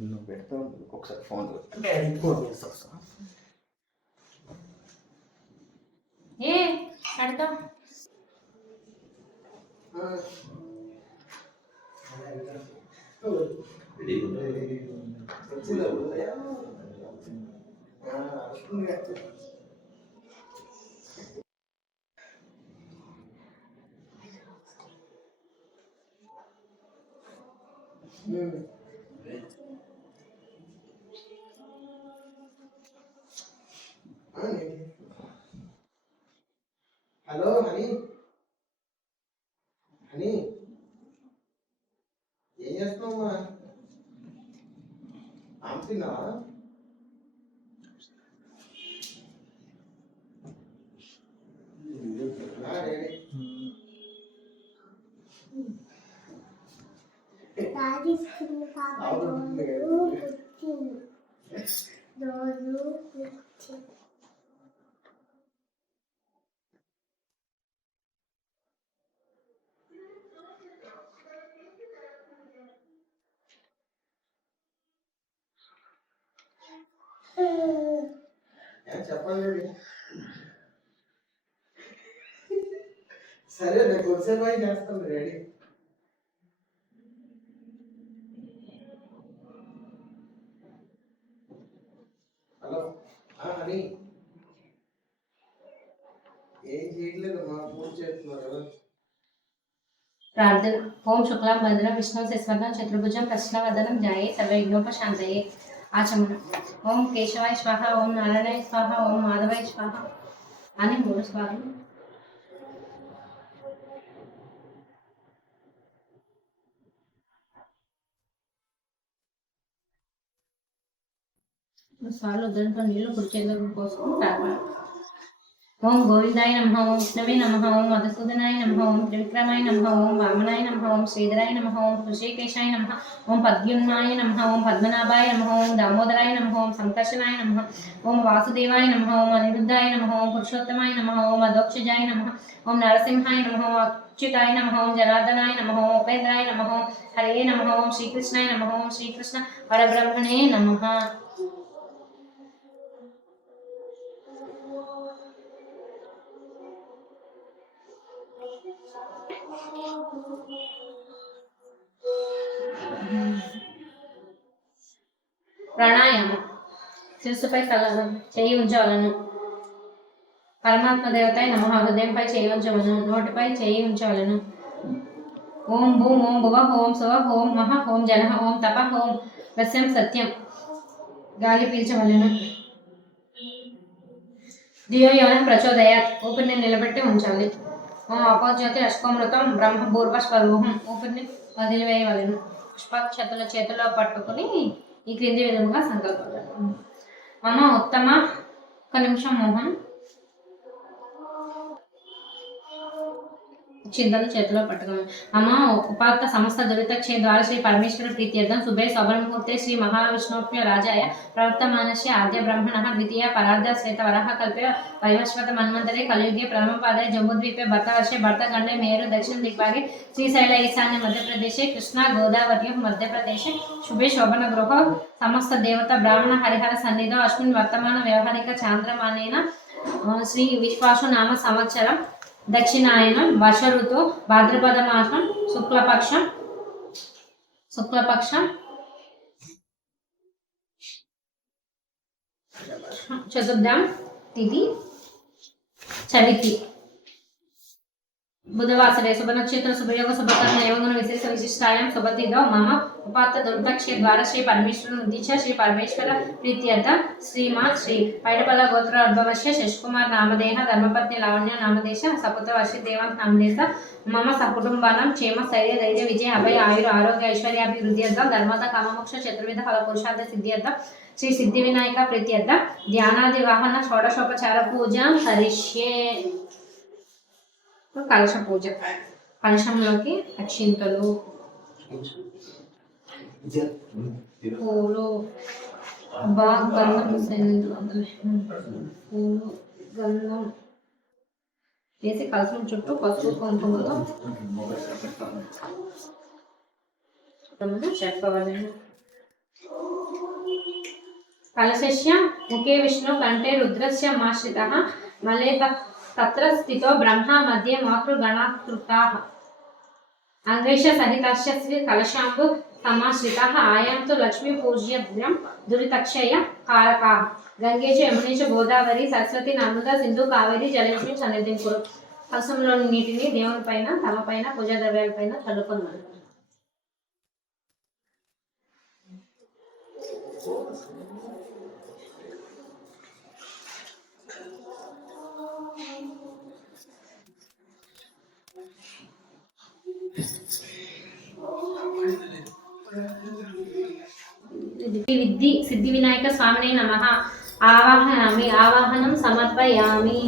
నువ్వు పెడతావు ఒకసారి ఫోన్ ఏ అడతా హలో హనీ హనీ ఏం చేస్తున్నావమ్మా తిన్నావా చెప్పండి సరే నేను కొద్దిసేపు అయి చేస్తాను రెడీ హలో హనీ ఏం చేయట్లేదు మా పూజ చేస్తున్నారు కదా ప్రార్థన. ఓం శుక్లాం భద్రం విష్ణు శశివర్ణం చతుర్భుజం ప్రశ్నవదనం ధ్యాయే సర్వవిఘ్నోపశాంతయే. ఆచమనం. ఓం కేశవాయ స్వాహ, ఓం నారాయణాయ స్వాహ, ఓం మాధవాయ స్వాహ అని 3 సార్లు ఉదరంతో నీళ్లు కుడి చేతులకు పోసుకుని ప్రార్థన. ఓం గోవిందాయ నమః, ఓం విష్ణవే నమః, ఓం మధుసూదనాయ నమః, ఓం త్రివిక్రమాయ నమః, ఓం వామనాయ నమః, ఓం శ్రీధరాయ నమః, ఓం హృషికేశాయ నమః, ఓం పద్యుమ్నాయ నమః, ఓం పద్మనాభాయ నమః, ఓం దామోదరాయ నమః, ఓం సంకర్షణాయ నమః, ఓం వాసుదేవాయ నమః, ఓం అనిరుద్ధాయ నమః, ఓం పురుషోత్తమాయ నమః, ఓం అధోక్షజాయ నమః, ఓం నరసింహాయ నమః, ఓం అచ్యుతాయ నమః, ఓం జనార్దనాయ నమః, ఓం ఉపేంద్రాయ నమః, ఓం హరే నమః, ఓం శ్రీకృష్ణాయ నమః, ఓం శ్రీకృష్ణ పరబ్రహ్మణే నమః. ప్రాణాయామం. శిరస్సుపై చేయి ఉంచవలను. పరమాత్మ దేవతాయ నమః. హృదయంపై చేయి ఉంచవలను. నోటిపై చేయి ఉంచవలను. ఓం భూం ఓం భువః ఓం సువః ఓం మహః ఓం జనః ఓం తపః ఓం రస్యం సత్యం. గాలి పీల్చవలను. ధియోయోనం ప్రచోదయాత్. ఊపిరిని నిలబెట్టి ఉంచాలి. ఓం అపోజ్యోతి అశ్వమృతం బ్రహ్మ భూర్భస్వరూహం. ఊపిరిని వదిలివేయవలను. పుష్పాక్షతల చేతిలో పట్టుకుని ఈ క్రింది విధముగా సంకల్పం. మమ ఉత్తమ. ఒక నిమిషం మోహన్. చింతలు చేతిలో పట్టుకున్నాం. మమ ఉపాత్త సమస్త దురిత క్షే ద్వారా శ్రీ పరమేశ్వర ప్రీత్యర్థం శుభే శోభనముహూర్తే శ్రీ మహావిష్ణుప్య రాజాయ ప్రవర్తమానస్య ఆద్య బ్రహ్మణః ద్వితీయ పరార్ధ శ్వేతవరః కల్పే వైవస్వత మన్వంతరే కలియుగే ప్రథమపాదే జంబూద్వీపే భర్తవర్షే భర్తఖండే మేరు దక్షిణ దిగ్భాగే శ్రీశైల ఈశాన్య మధ్యప్రదేశే కృష్ణా గోదావరి మధ్యప్రదేశే శుభే శోభన గృహ సమస్త దేవత బ్రాహ్మణ హరిహర సన్నిధో అస్మిన్ వర్తమాన వ్యవహారిక చాంద్రమానేన శ్రీ విశ్వాసు నామ సంవత్సరం దక్షిణాయనం వర్ష ఋతు భాద్రపద మాసం శుక్లపక్షం చతుర్థం తిథి చవితి బుధవాసరే శుభనక్షత్ర శుభయోగ శుభకర్మ ఏవగుణ విశేష విశిష్టాయం శుభతిథౌ మమ ఉపాత్త దుర్దక్షే ద్వారా శ్రీ పరమేశ్వర ఉద్దిశ శ్రీ పరమేశ్వర ప్రీత్యర్థ శ్రీమాన్ శ్రీ పైడపల్ల గోత్రోద్భవస్య శశికుమార్ నామదేహ ధర్మపత్ని లావణ్య నామదేశ సపుత్ర వర్షి దేవాంత్ నామదేశ మమ సకుటుంబానం క్షేమ స్థైర్య ధైర్య విజయ అభయ ఆయుర ఆరోగ్య ఐశ్వర్యాభివృద్ధ్యర్థం ధర్మద కామమోక్ష చతుర్విధ ఫల పురుషార్థ సిద్ధ్యర్థం శ్రీ సిద్ధి వినాయక ప్రీత్యర్థ ధ్యానాది వాహన షోడశోపచార పూజ కరిష్యే. కలశ పూజ. కలశంలోకి అక్షింతలు పూలు గంధం వేసి కలశం చుట్టూ పసుపు కుంకుమతో చెప్పవలను. कलशस्य मुखे विष्णु कंठे रुद्रस्य माश्रितः मले तत्र स्थितो ब्रह्मा मध्ये मातृगणाकृताः अंगेश सहितस्य श्री कलशाम्बु समाश्रिताः आयान्तु लक्ष्मी पूज्यद्रं दुरितक्षय कारकाः गंगे च यमुने च गोदावरी सरस्वती नर्मदा సింధు కావేరి జలలక్ష్మి సన్నిధింపురు కలశంలోని నీటిని దేవుని పైన తమ పైన పూజా ద్రవ్యాల పైన చల్లుకున్నారు. सिद्धि विनायक स्वामिने नमः आवाहयामि आवाहनं समर्पयामि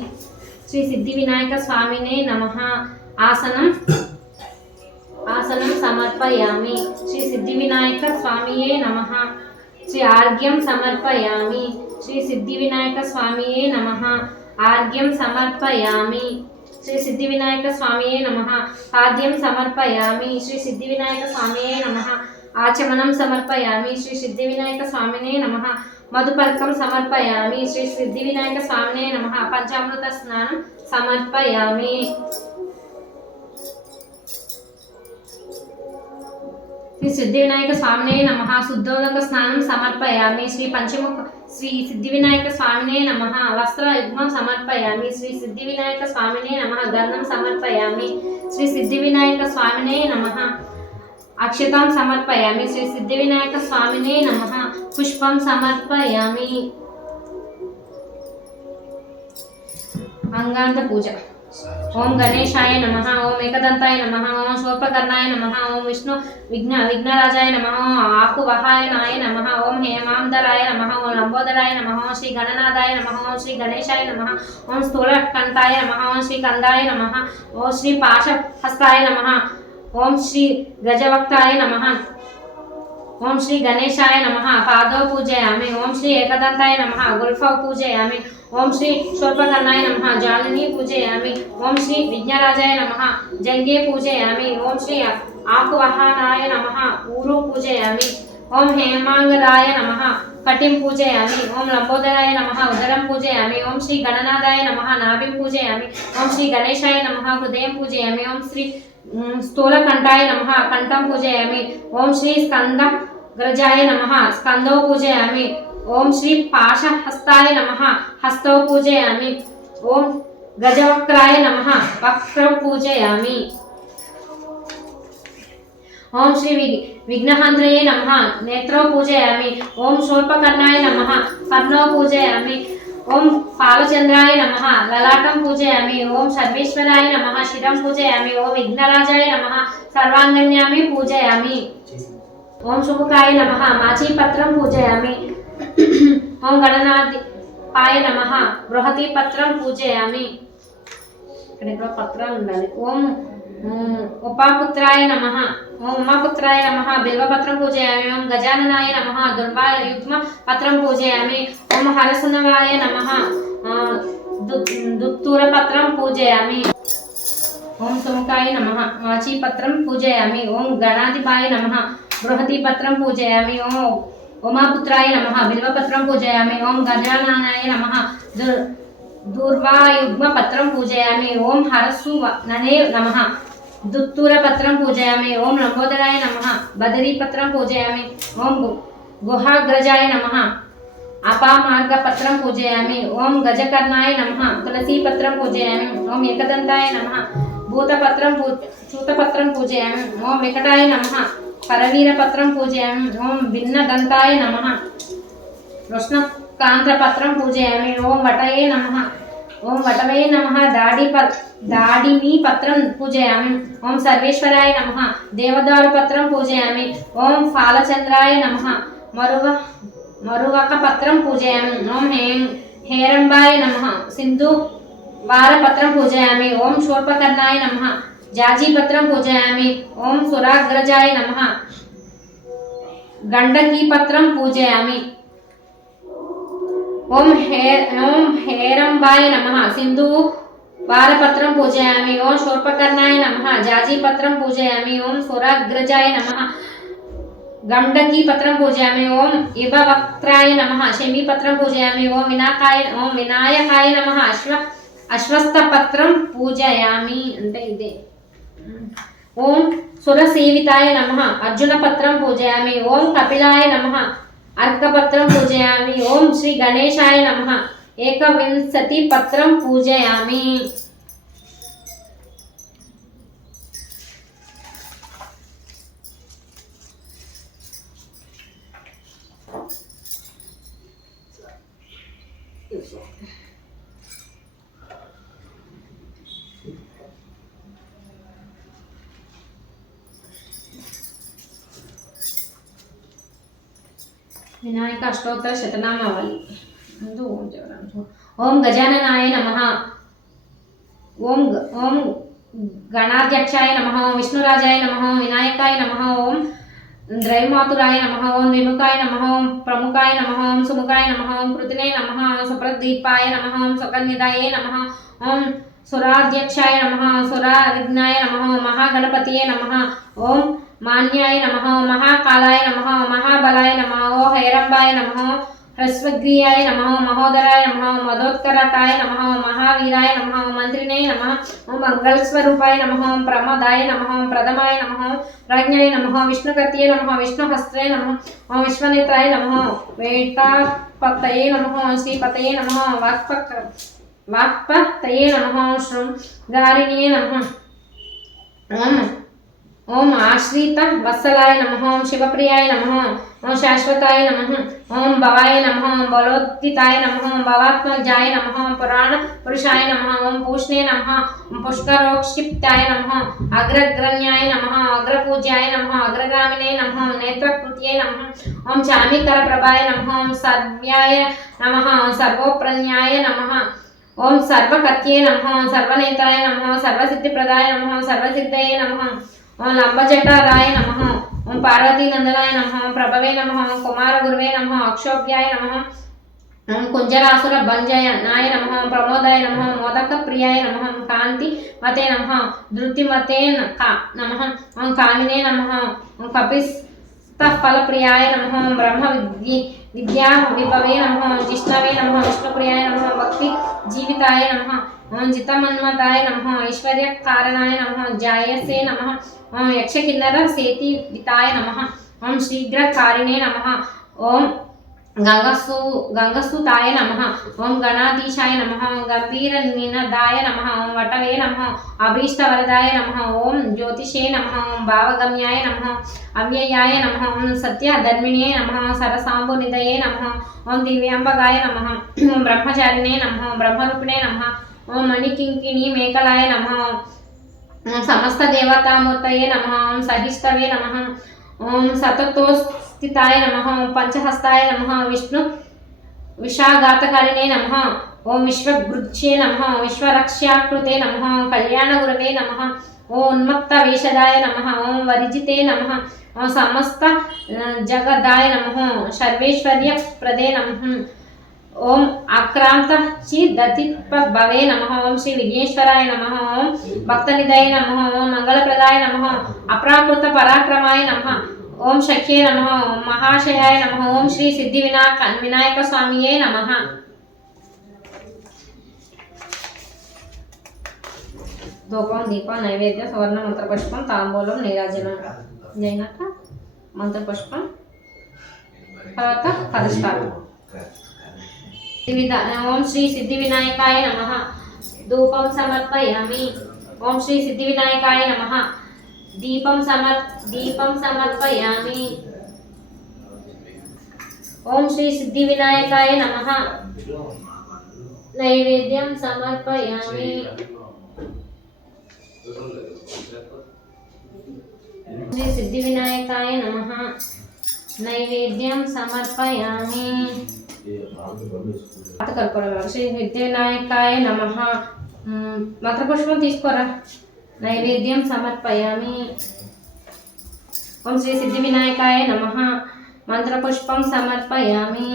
श्री सिद्धि विनायक स्वामिने नमः आसनं समर्पयामि श्री सिद्धि विनायक स्वामिये नमः श्री आर्घ्यं समर्पयामि श्री सिद्धि विनायक स्वामिये नमः आर्घ्यं समर्पयामि श्री सिद्धि विनायक स्वामिये नमः आद्यं समर्पयामि श्री सिद्धि विनायक स्वामिये नमः आचमनं समर्पयामि श्री सिद्धि विनायक स्वामिने नमः मधुपर्कं समर्पयामि श्री सिद्धि विनायक स्वामिने नमः पंचामृत स्नानं समर्पयामि श्री सिद्धि विनायक स्वामिने नमः शुद्धोदक स्नानं समर्पयामि श्री पंचमुख श्री सिद्धि विनायक स्वामिने नमः वस्त्र युग्मं समर्पयामि श्री सिद्धि विनायक स्वामिने नमः गन्धं समर्पयामि श्री सिद्धि विनायक स्वामिने नमः अक्षतां समर्पयामि श्री सिद्धि विनायक स्वामिने नमः पुष्पं समर्पयामि अंगान्त पूजा ओम गणेशाय नमः ओम एकदंताय नमः ओम शूर्पकर्णाय नमः ओम विष्णु विघ्नराजाय नमः ओम आकुवाहनाय नमः ओम हेमांधराय नमः ओम लंबोदराय नमः ओम श्री गणनाथाय नमः ओम श्री गणेशाय नमः ओम स्थूलकंठाय नमः ओम श्री कंदाय नमः ओम श्री पाशहस्ताय नमः ओम श्री गजवक्ताय नमः ओम श्री गणेशाय नमः पादौ पूजयामि ओम श्री एकदंताय नमः गुल्फौ पूजयामि ओम श्री शूर्पकर्णाय नमः जालिनी पूजयामि ओम श्री विघ्नराजाय नमः जंगे पूजयामि ओम श्री आकुवाहनाय नमः ऊरु पूजयामि ओम हेमांगदाय नमः कटिं पूजयामि ओम लंबोदराय नमः उदरं पूजयामि ओम श्री गणनाथाय नमः नाभिं पूजयामि ओम श्री गणेशाय नमः हृदयं पूजयामि ओम श्री स्थूलकंठाय नमः कंठं पूजयामि ओम श्री स्कंदग्रजाय नमः स्कंदौ पूजयामि ओम श्री पाशहस्ताय नमः हस्तौ पूजयामि ओम गजवक्त्राय नमः वक्त्रौ पूजयामि ओम श्री विघ्नहन्त्रये नमः नेत्रौ पूजयामि ओम शूर्पकर्णाय नमः कर्णौ पूजयामि ओम फालचंद्राय नमः ललाटं पूजयामि ओम सर्वेश्वराय नमः शिरं पूजयामि ओम विघ्नराजाय नमः सर्वांगन्यामि पूजयामि ओम शुभकाय नमः माचीपत्रं पूजयामि ओम गणनाथाय नमः बृहती पत्रं पूजयामि ఇక్కడ పత్రాలు ఉండాలి ఓం ఉపాపుత్రాయ నమః ఓం ఉమాపుత్రాయ నమః బిల్వపత్రం పూజయామి ఓం గజాననాయ నమః దుర్వాయుగ్మ పత్రం పూజయామి ఓం హరసునవాయ నమః దుత్తూర పత్రం పూజయామి ఓం సుముఖాయ నమః వాచీ పత్రం పూజయామి ఓం గణాధిపాయ నమః బృహతి పత్రం పూజయామి ఓం उमापुत्राय नमः बिल्वपत्रं पूजयामि ओम गजाननाय नमः दूर्वायुग्मपत्रं पूजयामि ओम हरसुनने नमः दुत्तूरपत्रं पूजयामि ओम लंबोदराय नमः बदरीपत्रं पूजयामि ओम गुहाग्रजाय नमः अपामार्गपत्रं पूजयामि ओम गजकर्णाय नमः तुलसीपत्रं पूजयामि ओम एकदंताय नमः भूतपत्रं चूतपत्रं पूजयामि ओम विकटाय नमः परवीरपत्रं पूजयामि ओम भिन्नदंताय नमः कृष्णकांतपत्रं पूजयामि ओम वटये नमः ओम वटवे नमः दाडिमीपत्रं पूजयामि ओम सर्वेश्वराय नमः देवद्वारपत्रं पूजयामि ओम फालचंद्राय नमः मरुवकपत्रं पूजयामि ओम हेरंबाय नमः सिंधुवारपत्रं पूजयामि ओम शूर्पकर्णाय नमः जाजीपत्रं पूजयामि ओम सुराग्रजाय नमः गंडकीपत्रं पूजयामि ओम हेरंबाय नमः सिंधुवारपत्रं पूजयामि ओम शूर्पकर्णाय नमः जाजीपत्रं पूजयामि ओम सुराग्रजाय नमः गंडकी पत्रं पूजयामि ओम इबवक्त्राय नमः शमी पत्रं पूजयामि ओम विनायकाय नमः अश्वस्थ पत्रं पूजयामि అంటే ఇదే ओम सुरसेविताय नमः अर्जुन पत्रं पूजयामि ओम कपिलाय नमः अर्कपत्रं पूजयामि ओम श्री गणेशाय नमः एकविंशति पत्रं पूजयामि विनायक अष्टोत्तर शतनामावली ओम गजाननाय नमः ओम गणाध्यक्षाय नमः ओम विष्णुराजाय नमः विनायकाय नमः ओम त्रैमातुराय नमः ओम विमुखाय नमः ओम प्रमुखाय नमः ओम सुमुखाय नमः ओम कृतिने नमः सुप्रदीपाय नमः ओम सुकन्निधाये नमः ओम सुराध्यक्षाय नमः सुरारिघ्नाय नमः महागणपतिये नमः ओम मान्याय नमः महाकालाय नमः महाबलाय नमः ओ हैरंबाय नमः ह्रस्वग्रीयाय नमः महोदराय नमः मदोत्करटाय नमः महावीराय नमः मंत्रिणे नमः मंगलस्वरूपाय नमः प्रमदाय नमः प्रथमाय नमः प्रज्ञाय नमः विष्णुकर्त्ये नमः विष्णुहस्त्रे नमः विश्वनेत्राय नमः वेटापतये नमः श्रीपतये नमः वाक्पतये नमः शृंगारिण्ये नमः ओम आश्रित वत्सलाय नमः ओम शिवप्रियाय नमः ओम शाश्वताय नमः ओम भवाय नमः ओम बलोत्थिताय नमः ओम भवात्मजाय नमः ओम पुराण पुरुषाय नमः ओम पूष्णे नमः ओम पुष्करोक्षिप्ताय नमः अग्रग्रण्याय नमः अग्रपूज्याय नमः अग्रगामिने नमः ओम नेत्रकृत्ये नमः ओम चामीकर प्रभाय नमः ओम सर्व्याय नमः सर्वोप्रण्याय नमः ओम सर्वकर्त्ये नमः सर्वनेत्राय नमः सर्वसिद्धिप्रदाय नमः सर्वसिद्धये नमः ओम लंबजटाराय नमः ओम पार्वती नंदनाय नमः प्रभवे नमः कुमार गुरुवे नमः अक्षोभ्याय नमः ओम कुंजरासुर भंजनाय नमः प्रमोदाय नमः मोदक प्रियाय नमः कांति मते नमः धृतिमते नमः ओम कामिने नमः ओम कपिस्तफल प्रियाय नमः ब्रह्म विद्या विभवे नमः जिष्णवे नमः विष्णुप्रियाय नमः भक्ति जीविताय नमः ओम जितमन्मताय नमः ऐश्वर्य कारणाय नमः जायसे नमः ओम यक्षकिन्नर सेति विताय नमः ओम शीघ्रकारिणे नमः ओम गंगसुताय नमः ओम गणाधीशाय नमः गंभीर निनदाय नमः ओम वटवे नमः अभीष्टवरदाय नमः ओम ज्योतिषे नमः ओम भावगम्याय नमः अव्ययाय नमः ओम सत्यधर्मिणे नमः सरसाम्बुनिधये नमः ओम दिव्यांबगाय नमः ओम ब्रह्मचारिणे नमः ब्रह्मरूपिणे नमः ओम मणिकिंकिणी मेकलाय नमः समस्त देवतामूर्तये नमः ओम सहिष्टवे नमः ओम सततोस्थिताय नमः ओम पंचहस्ताय नमः विष्णु विषाघातकारिणे नमः ओम विश्वगृच्छे नमः विश्वरक्षाकृते नमः कल्याणगुरवे नमः ओम उन्मत्तवेषदाय नमः ओम वरिजिते नमः ओम समस्त जगदाय नमः सर्वेश्वर्यप्रदे नमः ओम आक्रांत चिदतिभवे नमः ओम श्री विघ्नेश्वराय नमः ओम भक्तनिधये नमः ओम मंगलप्रदाय नमः अप्राकृत पराक्रमाय नमः ओम शक्ये नमः ओम महाशयाय नमः ओम श्री विनायक स्वामिये नमः धूपम दीपम नैवेद्य सुवर्ण मंत्रपुष्पम तांबूलम नीराजనం जैनक मंत्रपुष्पम తర్వాత పరిష్కారం ओम श्री सिद्धिविनायकाय नमः धूपं समर्पयामि ओम श्री सिद्धिविनायकाय नमः दीपं समर्पयामि ओम श्री सिद्धिविनायकाय नमः नैवेद्यं समर्पयामि श्री सिद्धिविनायकाय नमः नैवेद्यं समर्पयामि శ్రీ సిద్ధివినాయకాయ నమః మంత్రపుష్పం తీసుకోరా నైవేద్యం సమర్పయామి ఓం శ్రీ సిద్ధివినాయకాయ నమః మంత్రపుష్పం సమర్పయామి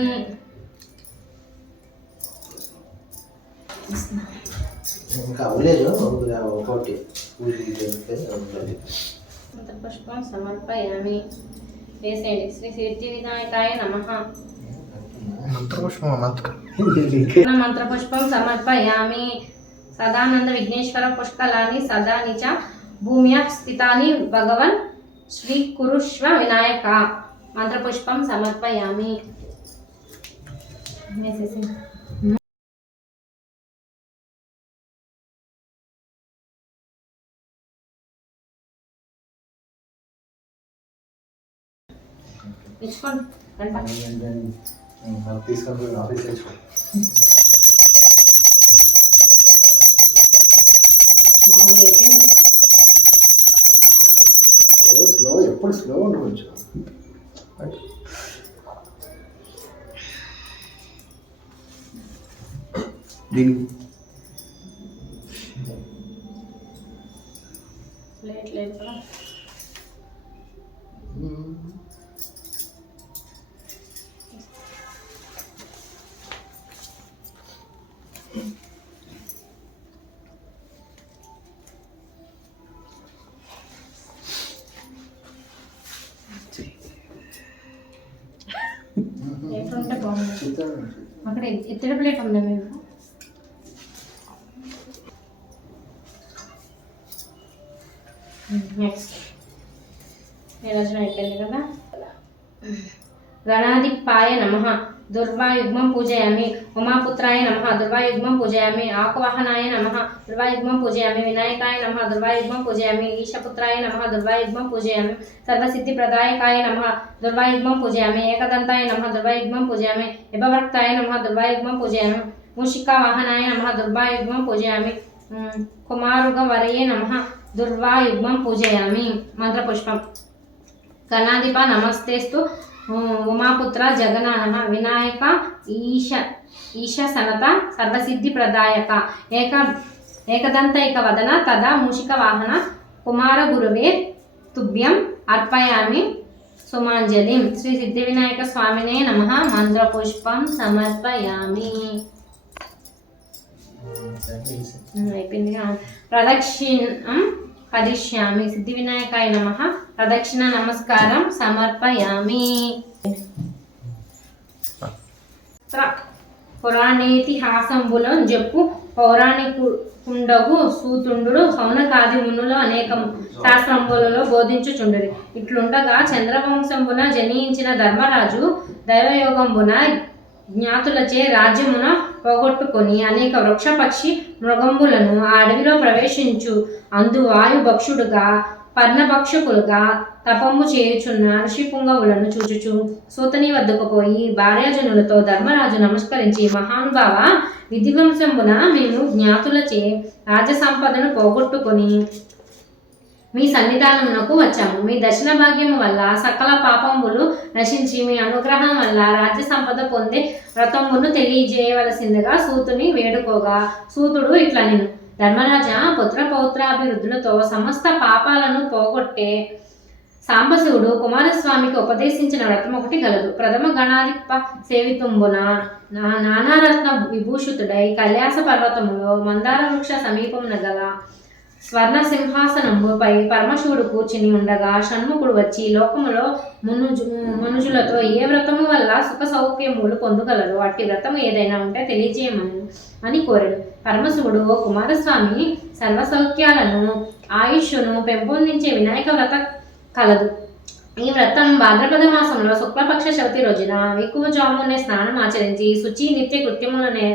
ఇంకా అవ్వలేదు ఒకటి మంత్రపుష్పం సమర్పయామి వేసేయండి. శ్రీ సిద్ధి వినాయకాయ నమః. మంత్రపుష్పం మంత్రపుష్పం సమర్పయామి. సదానంద విఘ్నేశ్వర పుష్కలాని సదా నిచ భూమ్యః స్థితాని భగవన్ స్వీకురుష్వ వినాయక. మంత్రపుష్పం సమర్పయామి. వేసేసి తెచ్చుకోండి. తీసుకొని ఆఫీస్ తెచ్చుకో. స్లో ఎప్పుడు స్లో ఉండవచ్చు. దీనికి ప్లేట్ లేదు కదా. ప్లేట్ ఉంటే బాగుంది. అక్కడ ఇత్తడి ప్లేట్ ఉందా మీరు? నెక్స్ట్ నిరజన అయిపోయింది కదా. గణాధిపాయ నమః దుర్వాయుగ్మం పూజయామి. ఉమాపుత్రాయ నమః దుర్వాయుగ్మం పూజయామి. ఆకువాహనాయ నమః దుర్వాయుగ్మం పూజయామి. వినాయకాయ నమః దుర్వాయుగ్మం పూజయామి. ఈశపుత్రాయ నమః దుర్వాయుగ్మం పూజయామి. సర్వసిద్ధిప్రదాయకాయ నమః దుర్వాయుగ్మం పూజయామి. ఏకదంతాయ నమః దుర్వాయుగ్మం పూజయామి. విభవర్తాయ నమః దుర్వాయుగ్మం పూజయామి. మూషికావాహనాయ నమః దుర్వాయుగ్మం పూజయామి. కుమారుగవరయే నమః దుర్వాయుగ్మం పూజయామి. మంత్రపుష్పం. గణాధిప నమస్తేస్తు ఉమాపుత్ర జగనాన వినాయక ఈశ సనత సర్వసిద్ధి ప్రదాయక ఏకదంతైక వదన తదా మూషిక వాహన కుమార గురువే తుభ్యం అర్పయామి సుమాంజలిం. శ్రీ సిద్ధి వినాయక స్వామినే నమః. మంత్రపుష్పం సమర్పయామి. అయిపోయిందిగా. ప్రదక్షిణం కరిష్యామి. సిద్ధి వినాయకాయ నమః. ప్రదక్షిణ నమస్కారం సమర్పయామి. పురాణేతిహాసంబులో జప్పు పౌరాణికుండగు సూతుండు సౌనకాది మునులు అనేక శాస్త్రంబులలో బోధించుచుండురి. ఇట్లుండగా చంద్రవంశంబున జనించిన ధర్మరాజు దైవయోగంబున జ్ఞాతులచే రాజ్యమున పోగొట్టుకొని అనేక వృక్షపక్షి మృగంబులను ఆ అడవిలో ప్రవేశించు అందు వాయుభక్షుడుగా పర్ణభక్షకులుగా తపము చేయుచున్న ఋషిపుంగవులను చూచుచు సూతని వద్దకు పోయి భార్యాజనులతో ధర్మరాజు నమస్కరించి, మహానుభావ, విధివంశంబున మేము జ్ఞాతులచే రాజసంపదను పోగొట్టుకొని మీ సన్నిధానమునకు వచ్చాము. మీ దర్శన భాగ్యము వల్ల సకల పాపములు నశించి మీ అనుగ్రహం వల్ల రాజ్య సంపద పొందే వ్రతమును తెలియజేయవలసిందిగా సూతుని వేడుకోగా సూతుడు ఇట్లా నేను ధర్మరాజా, పుత్ర పౌత్రాభివృద్ధులతో సమస్త పాపాలను పోగొట్టే సాంబశివుడు కుమారస్వామికి ఉపదేశించిన వ్రతం ఒకటి గలదు. ప్రథమ గణాధిప సేవితుంబున నానారత్న విభూషితుడై కైలాస పర్వతములో మందార వృక్ష సమీపమున గల స్వర్ణ సింహాసనముపై పరమశివుడు కూర్చుని ఉండగా షణ్ముఖుడు వచ్చి లోకములో మనుజులతో ఏ వ్రతము వల్ల సుఖ సౌఖ్యములు పొందగలరు, అట్టి వ్రతము ఏదైనా ఉంటే తెలియజేయమని అని కోరాడు. పరమశివుడు, కుమారస్వామి సర్వసౌఖ్యాలను ఆయుష్ను పెంపొందించే వినాయక వ్రత కలదు. ఈ వ్రతం భాద్రపద మాసంలో శుక్లపక్ష చవితి రోజున వేకువజామునే స్నానం ఆచరించి శుచి నిత్య కృత్యములనే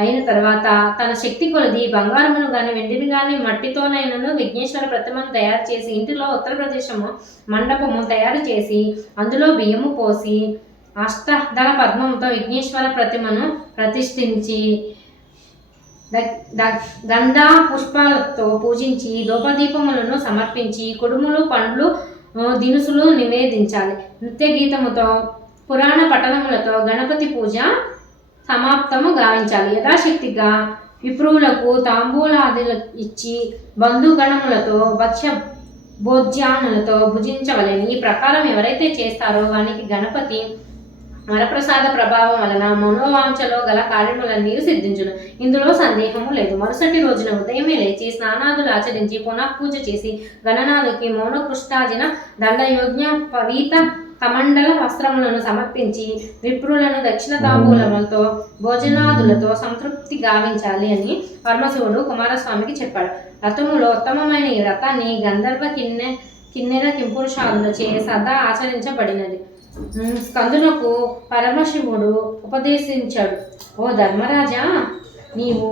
అయిన తర్వాత తన శక్తి కొలది బంగారమును గాని వెండిని గాని మట్టితోనైనను విఘ్నేశ్వర ప్రతిమను తయారు చేసి ఇంటిలో ఉత్తరప్రదేశము మండపము తయారు చేసి అందులో బియ్యము పోసి అష్టదళ పద్మముతో విఘ్నేశ్వర ప్రతిమను ప్రతిష్ఠించి గంధ పుష్పాలతో పూజించి ధూపదీపములను సమర్పించి కుడుములు పండ్లు దినుసులు నివేదించాలి. నృత్య గీతముతో పురాణ పఠనములతో గణపతి పూజ సమాప్తము గావించాలి. యథాశక్తిగా విప్రువులకు తాంబూలాదులు ఇచ్చి బంధుగణములతో భక్ష్య భోజ్యానులతో భుజించవలేని. ఈ ప్రకారం ఎవరైతే చేస్తారో వానికి గణపతి వరప్రసాద ప్రభావం వలన మనోవాంఛలో గల కార్యములన్నీ సిద్ధించును. ఇందులో సందేహము లేదు. మరుసటి రోజున ఉదయమే లేచి స్నానాదులు ఆచరించి పునఃపూజ చేసి గణనాథుకి మౌనకృష్టాజిన దండయోజ్ఞ పవీత కమండల వస్త్రములను సమర్పించి విప్రులను దక్షిణ తాంబూలములతో భోజనాదులతో సంతృప్తి గావించాలి అని పరమశివుడు కుమారస్వామికి చెప్పాడు. వ్రతములో ఉత్తమమైన ఈ వ్రతాన్ని గంధర్వ కిన్నెర కింపురుషాదులచే సదా ఆచరించబడినది. స్కందునకు పరమశివుడు ఉపదేశించాడు, ఓ ధర్మరాజా, నీవు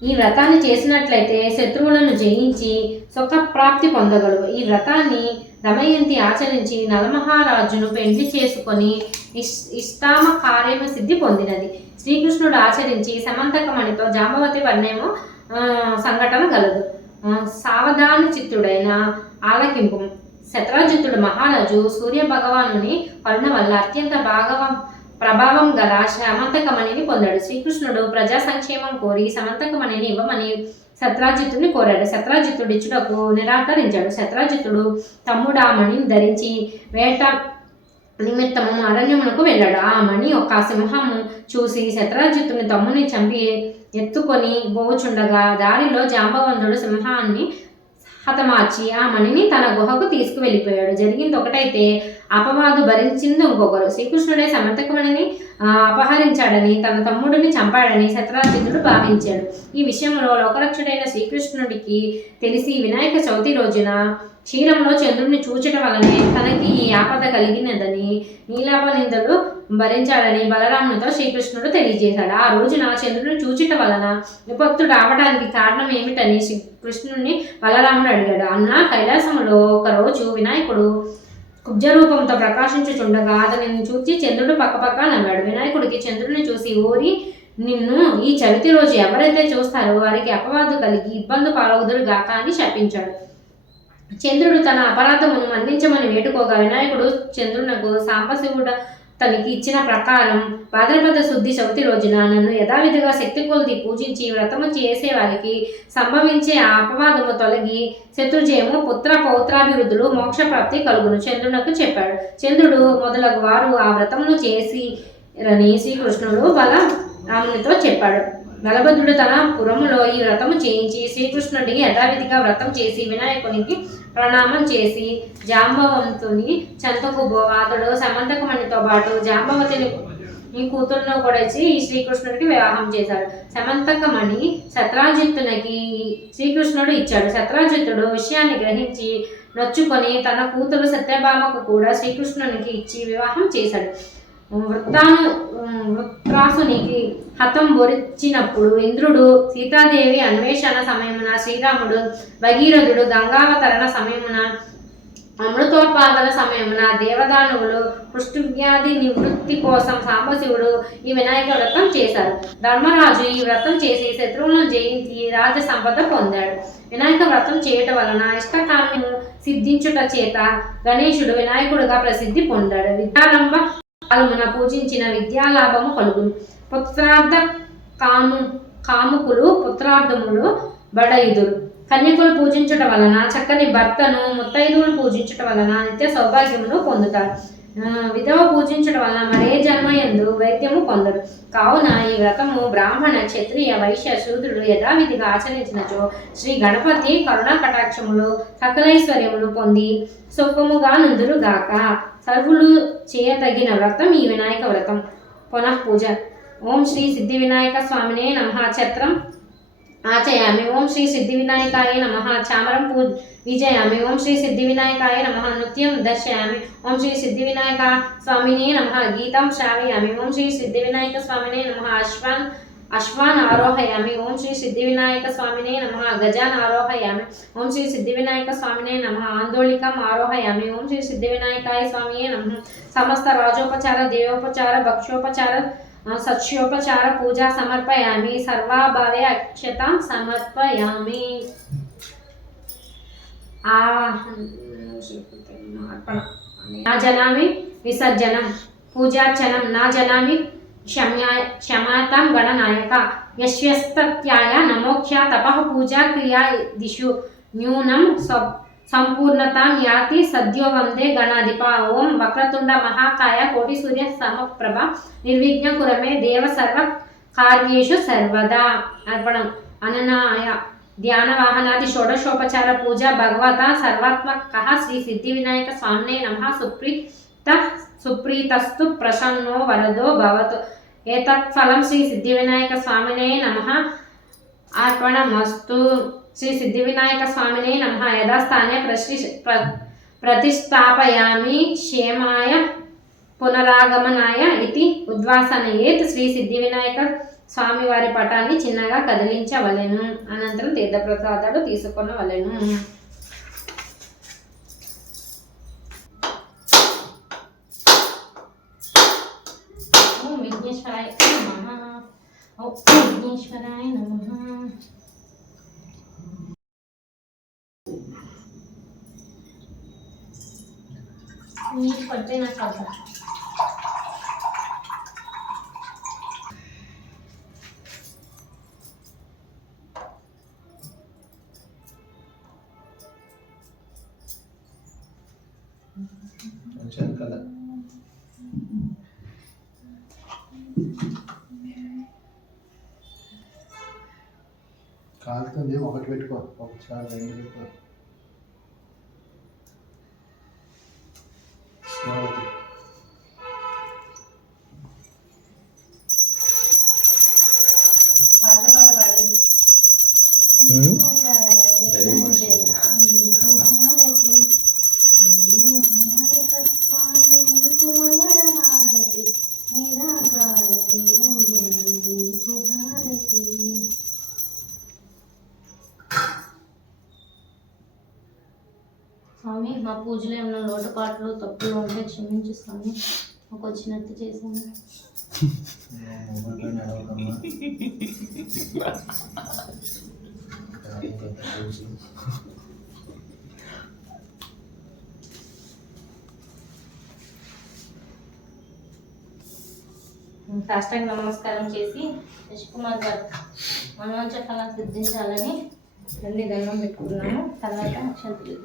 ఈ వ్రతాన్ని చేసినట్లయితే శత్రువులను జయించి సుఖప్రాప్తి పొందగలవు. ఈ వ్రతాన్ని దమయంతి ఆచరించి నలమహారాజును పెండ్లి చేసుకొని ఇష్టామ కార్యమ సిద్ధి పొందినది. శ్రీకృష్ణుడు ఆచరించి సమంతకమణితో జాంబవతి వర్ణేమో సంఘటన గలదు. సావధాన చిత్తుడైన ఆలకింపు. శత్రాజిత్తుడు మహారాజు సూర్య భగవానుని కరుణ వల్ల అత్యంత ప్రభావం గల సమంతకమణిని పొందాడు. శ్రీకృష్ణుడు ప్రజా సంక్షేమం కోరి సమంతకమణిని ఇవ్వమని శత్రాజిత్తుడిని కోరాడు. శత్రాజిత్తుడు ఇచ్చుటకు నిరాకరించాడు. శత్రాజిత్తుడు తమ్ముడు ఆ మణిని ధరించి వేట నిమిత్తము అరణ్యమునకు వెళ్ళాడు. ఆ మణి ఒక సింహము చూసి శత్రాజిత్తుని తమ్ముని చంపి ఎత్తుకొని పోవుచుండగా దారిలో జాంబవంతుడు సింహాన్ని హతమార్చి ఆ మణిని తన గుహకు తీసుకువెళ్ళిపోయాడు. జరిగింది ఒకటైతే అపవాదు భరించింది ఇంకొకరు. శ్రీకృష్ణుడే సమంతకమణిని అపహరించాడని తన తమ్ముడిని చంపాడని శత్రాజిత్తుడు భావించాడు. ఈ విషయంలో లోకరక్షుడైన శ్రీకృష్ణుడికి తెలిసి వినాయక చవితి రోజున క్షీరంలో చంద్రుడిని చూచటం వలనే తనకి ఈ ఆపద కలిగినదని నీలాప నిందలు భరించాడని బలరామునితో శ్రీకృష్ణుడు తెలియజేశాడు. ఆ రోజున చంద్రుడిని చూచటం వలన విపత్తు రావడానికి కారణం ఏమిటని శ్రీకృష్ణుడిని బలరాముడు అడిగాడు. అన్న, కైలాసంలో ఒకరోజు వినాయకుడు కుబ్జరూపంతో ప్రకాశించుచుండగా అతనిని చూచి చంద్రుడు పక్కపక్క నవ్వాడు. వినాయకుడికి చంద్రుడిని చూసి, ఓరి నిన్ను ఈ చవితి రోజు ఎవరైతే చూస్తారో వారికి అపవాదు కలిగి ఇబ్బంది పాలవుదురు గాక అని శపించాడు. చంద్రుడు తన అపరాధమును మన్నించమని వేడుకోగా వినాయకుడు చంద్రునకు సాంబశివుడు తనకి ఇచ్చిన ప్రకారం భాద్రపద శుద్ధి చవితి రోజున నన్ను యథావిధిగా శక్తి కొలది పూజించి వ్రతము చేసే వారికి సంభవించే ఆ అపవాదము తొలగి శత్రుజయము పుత్ర పౌత్రాభివృద్ధులు మోక్షప్రాప్తి కలుగును చంద్రునకు చెప్పాడు. చంద్రుడు మొదలగు వారు ఆ వ్రతమును చేసిరని శ్రీకృష్ణుడు బలరామునితో చెప్పాడు. బలభద్రుడు తన పురములో ఈ వ్రతము చేయించి శ్రీకృష్ణుడికి యథావిధిగా వ్రతం చేసి వినాయకునికి ప్రణామం చేసి జాంబవంతుని చెంతకు అతడు సమంతకమణితో పాటు జాంబవతిని ఈ కూతురును కూడా ఇచ్చి ఈ శ్రీకృష్ణుడికి వివాహం చేశాడు. సమంతకమణి శత్రాజిత్తునికి శ్రీకృష్ణుడు ఇచ్చాడు. శత్రాజిత్తుడు విషయాన్ని గ్రహించి నొచ్చుకొని తన కూతురు సత్యభామకు కూడా శ్రీకృష్ణునికి ఇచ్చి వివాహం చేశాడు. వృత్రాసునికి హతం బొరిచినప్పుడు ఇంద్రుడు సీతాదేవి అన్వేషణ సమయమున శ్రీరాముడు భగీరథుడు గంగావతరణ సమయమున అమృతోత్పాదన సమయమున దేవదానవులు పుష్టివ్యాధి నివృత్తి కోసం సాంబశివుడు ఈ వినాయక వ్రతం చేశారు. ధర్మరాజు ఈ వ్రతం చేసి శత్రువులను జయించి రాజ సంపద పొందాడు. వినాయక వ్రతం చేయటం వలన ఇష్టకామ్యము సిద్ధించుట చేత గణేశుడు వినాయకుడుగా ప్రసిద్ధి పొందాడు. విద్యారంభ కాలమున పూజించిన విద్యాలాభము కలుగును. పుత్రార్థ కాముకులు పుత్రార్థములు బడయుదురు. కన్యకులు పూజించటం వలన చక్కని భర్తను, ముత్తైదువులు పూజించటం వలన నిత్య సౌభాగ్యమును పొందుతారు. విధవ పూజించడం వలన మరే జన్మయందు వైద్యము పొందరు. కావున ఈ వ్రతము బ్రాహ్మణ, క్షత్రియ, వైశ్య, శూద్రుడు యథావిధిగా ఆచరించినచో శ్రీ గణపతి కరుణా కటాక్షములు సకలైశ్వర్యములు పొంది సుఖముగా నుందురు గాక. సర్వులు చేయతగిన వ్రతం ఈ వినాయక వ్రతం. పునఃపూజ. ఓం శ్రీ సిద్ధి వినాయక స్వామినే నమః. ఛత్రం ఆచయామి. ఓం శ్రీ సిద్ధి వినాయకాయ నమః. చామరం విజయామి. ఓం శ్రీ సిద్ధి వినాయకాయ నమః. నృత్యం దర్శయామి. ఓం శ్రీ సిద్ధి వినాయక స్వామినే నమః. గీతం శ్రావయామి. ఓం శ్రీ సిద్ధి వినాయక స్వామినే నమః. అశ్వాన్ ఆరోహయామి. ఓం శ్రీ సిద్ధి వినాయక స్వామినే నమః. గజాన్ ఆరోహయామి. ఓం శ్రీ సిద్ధి వినాయక స్వామినే నమః. ఆందోళికం ఆరోహయామి. ఓం శ్రీ సిద్ధి వినాయకాయ స్వామియే నమః. సమస్త రాజోపచార, దేవోపచార, భక్ష్యోపచార, సత్యోపచార పూజ సమర్పయామి. సర్వాభావే అక్షతాం సమర్పయామి. నా జనామి విసర్జనం పూజార్చనం. నా జనామి క్షమాతాం గణనాయక. యశ్వస్తత్యాయ నమోక్ష తపః పూజా క్రియా దిషు న్యూనం సంపూర్ణతాం యాతి సద్యో వందే గణాధిప. ఓం వక్రతుండ మహాకాయ కోటి సూర్య సమప్రభ నిర్విఘ్న కురమే దేవ సర్వ కార్యేషు సర్వదా. అర్పణం. అననాయ ధ్యాన వాహనాది షోడశోపచార పూజ భగవత సర్వాత్మక శ్రీ సిద్ధి వినాయక స్వామినే నమః. సుప్రీతస్తు ప్రసన్నో వరదో భవతు. ఏతత్ఫలం శ్రీ సిద్ధి వినాయక స్వామినే నమః. అర్పణమస్తు. శ్రీ సిద్ధి వినాయక స్వామినే నమః. యథాస్థానే ప్రతిష్టాపయామి క్షేమాయ పునరాగమనాయ ఇది ఉద్వాసనయేత్. శ్రీ సిద్ధి వినాయక స్వామి వారి పటాన్ని చిన్నగా కదిలించవలెను. అనంతరం తీర్థప్రసాదాలు తీసుకొనవలెను. ఓం విఘ్నేశ్వరాయ నమః. ఓం విఘ్నేశ్వరాయ నమః. నీరు పడితే నాకు అర్థం. వచ్చాను కదా. కాలుతుంది, ఒకటి పెట్టుకో, ఒకసారి రెండు పెట్టుకో. స్వామి, మా పూజలో ఏమైనా లోటుపాట్లు తప్పులు ఉంటే క్షమించు స్వామి. మాకు వచ్చినట్టు చేశాను. సాష్టాంగ నమస్కారం చేసి యశ్కుమార్ గారు మనోంచ ఫలం సిద్ధించాలని దండం పెట్టుకున్నాము. తర్వాత అక్షంతలు